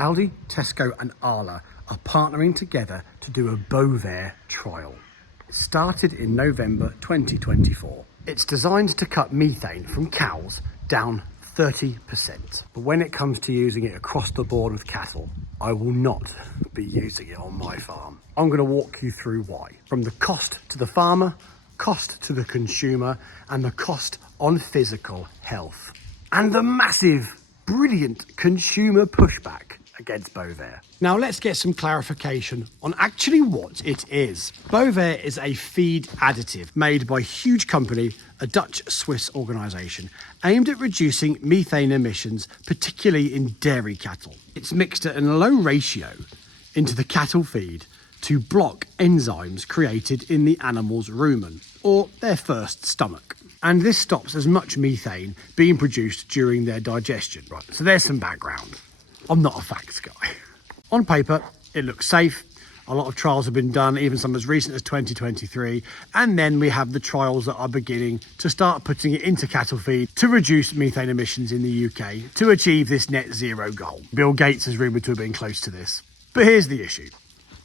Aldi, Tesco and Arla are partnering together to do a Bovaer trial. It started in November 2024. It's designed to cut methane from cows down 30%. But when it comes to using it across the board with cattle, I will not be using it on my farm. I'm going to walk you through why. From the cost to the farmer, cost to the consumer, and the cost on physical health. And the massive, brilliant consumer pushback against Bovaer. Now let's get some clarification on actually what it is. Bovaer is a feed additive made by a huge company, a Dutch-Swiss organisation, aimed at reducing methane emissions, particularly in dairy cattle. It's mixed at a low ratio into the cattle feed to block enzymes created in the animal's rumen, or their first stomach. And this stops as much methane being produced during their digestion. Right, so there's some background. I'm not a facts guy. On paper, it looks safe. A lot of trials have been done, even some as recent as 2023. And then we have the trials that are beginning to start putting it into cattle feed to reduce methane emissions in the UK to achieve this net zero goal. Bill Gates is rumoured to have been close to this. But here's the issue.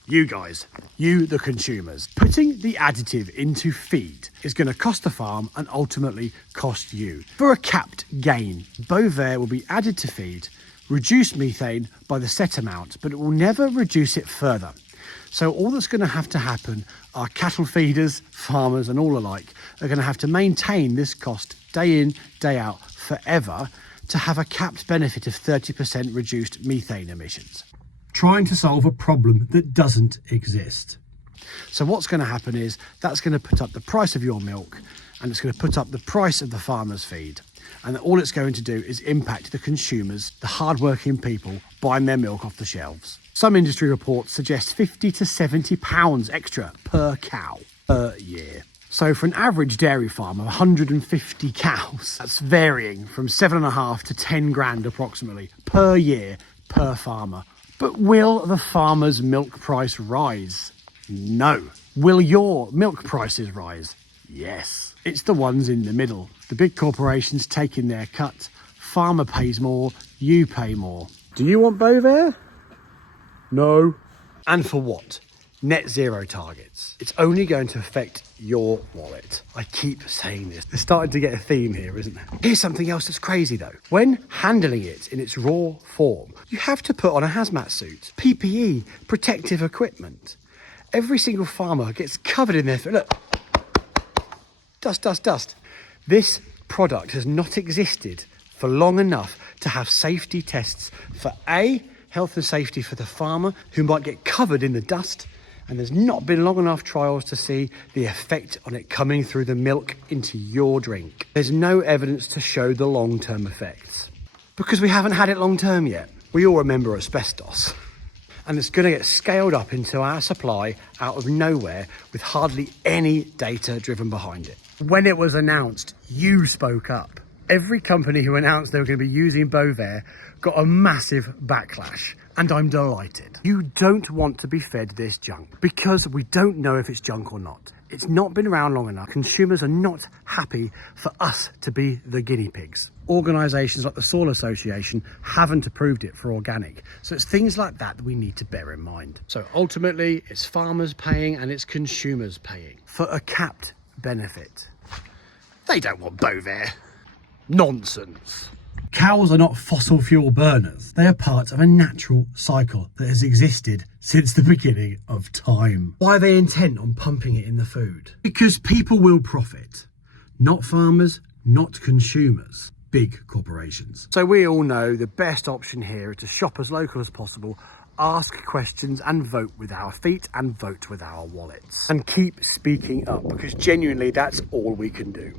You guys, you the consumers, putting the additive into feed is going to cost the farm and ultimately cost you. For a capped gain, Bovaer will be added to feed, reduce methane by the set amount, but it will never reduce it further. So all that's going to happen are cattle feeders, farmers and all alike are going to have to maintain this cost day in, day out forever to have a capped benefit of 30% reduced methane emissions. Trying to solve a problem that doesn't exist. So what's going to happen is that's going to put up the price of your milk and it's going to put up the price of the farmer's feed. And all it's going to do is impact the consumers, the hardworking people buying their milk off the shelves. Some industry reports suggest 50 to 70 pounds extra per cow per year. So for an average dairy farm of 150 cows, that's varying from 7.5 to 10 grand approximately per year per farmer. But will the farmer's milk price rise? No. Will your milk prices rise? Yes. It's the ones in the middle. The big corporations taking their cut. Farmer pays more, you pay more. Do you want Bovaer? No. And for what? Net zero targets. It's only going to affect your wallet. I keep saying this. There's starting to get a theme here, isn't there? Here's something else that's crazy though. When handling it in its raw form, you have to put on a hazmat suit, PPE, protective equipment. Every single farmer gets covered in their food. Look, dust, dust, dust. This product has not existed for long enough to have safety tests for A, health and safety for the farmer who might get covered in the dust, and there's not been long enough trials to see the effect on it coming through the milk into your drink. There's no evidence to show the long-term effects because we haven't had it long-term yet. We all remember asbestos, and it's going to get scaled up into our supply out of nowhere with hardly any data driven behind it. When it was announced, you spoke up. Every company who announced they were going to be using Bovaer got a massive backlash, and I'm delighted. You don't want to be fed this junk because we don't know if it's junk or not. It's not been around long enough. Consumers are not happy for us to be the guinea pigs. Organisations like the Soil Association haven't approved it for organic. So it's things like that that we need to bear in mind. So ultimately, it's farmers paying and it's consumers paying for a capped benefit. They don't want Bovaer. Nonsense. Cows are not fossil fuel burners. They are part of a natural cycle that has existed since the beginning of time. Why are they intent on pumping it in the food? Because people will profit. Not farmers, not consumers. Big corporations. So we all know the best option here is to shop as local as possible, ask questions and vote with our feet and vote with our wallets. And keep speaking up because genuinely that's all we can do.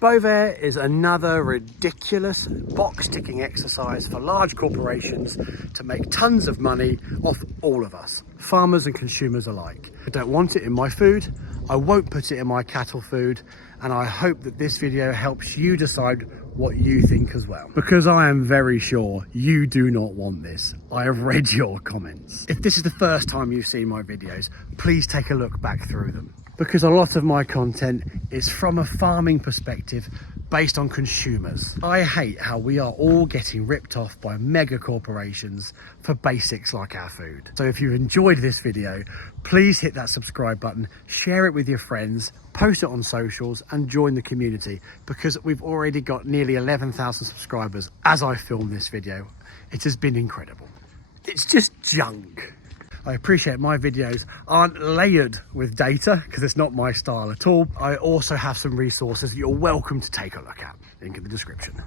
Bovaer is another ridiculous box-ticking exercise for large corporations to make tons of money off all of us, farmers and consumers alike. I don't want it in my food, I won't put it in my cattle food, and I hope that this video helps you decide what you think as well. Because I am very sure you do not want this. I have read your comments. If this is the first time you've seen my videos, please take a look back through them. because a lot of my content is from a farming perspective based on consumers. I hate how we are all getting ripped off by mega corporations for basics like our food. So if you've enjoyed this video, please hit that subscribe button, share it with your friends, post it on socials and join the community, because we've already got nearly 11,000 subscribers as I film this video. It has been incredible. It's just junk. I appreciate my videos aren't layered with data because it's not my style at all. I also have some resources that you're welcome to take a look at. Link in the description.